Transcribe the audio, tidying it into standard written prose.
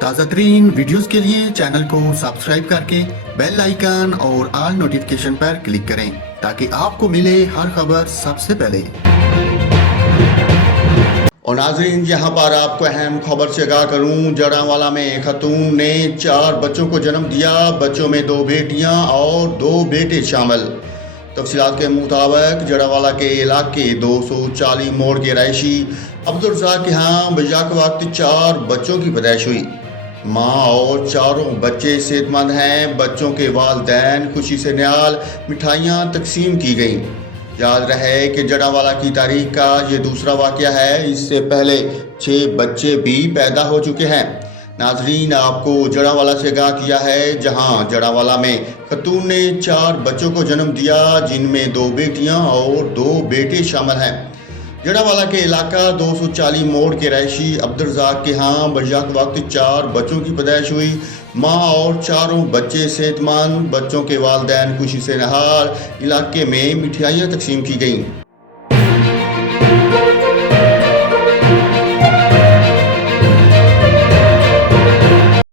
تازہ ترین ویڈیوز کے لیے چینل کو سبسکرائب کر کے بیل آئیکن اور آل نوٹیفیکیشن پر کلک کریں تاکہ آپ کو ملے ہر خبر سب سے پہلے۔ اور ناظرین، یہاں پر آپ کو اہم خبر سے آگاہ کروں۔ جڑاوالا میں خاتون نے 4 بچوں کو جنم دیا۔ بچوں میں 2 بیٹیاں اور 2 بیٹے شامل۔ تفصیلات کے مطابق جڑاوالا کے علاقے 240 موڑ کے رہائشی عبدالرزاق کے ہاں بیک وقت 4 بچوں کی پیدائش ہوئی۔ ماں اور چاروں بچے صحت مند ہیں۔ بچوں کے والدین خوشی سے نہال مٹھائیاں تقسیم کی گئیں۔ یاد رہے کہ جڑاوالا کی تاریخ کا یہ دوسرا واقعہ ہے۔ اس سے پہلے 6 بچے بھی پیدا ہو چکے ہیں۔ ناظرین، آپ کو جڑاوالا سے آگاہ کیا ہے، جہاں جڑاوالا میں خاتون نے 4 بچوں کو جنم دیا، جن میں 2 بیٹیاں اور 2 بیٹے شامل ہیں۔ جڑاوالا کے علاقہ 240 موڑ کے رہائشی عبدالرزاق کے ہاں بیک وقت 4 بچوں کی پیدائش ہوئی۔ ماں اور چاروں بچے صحت مند۔ بچوں کے والدین خوشی سے نہال۔ علاقے میں مٹھائیاں تقسیم کی گئیں۔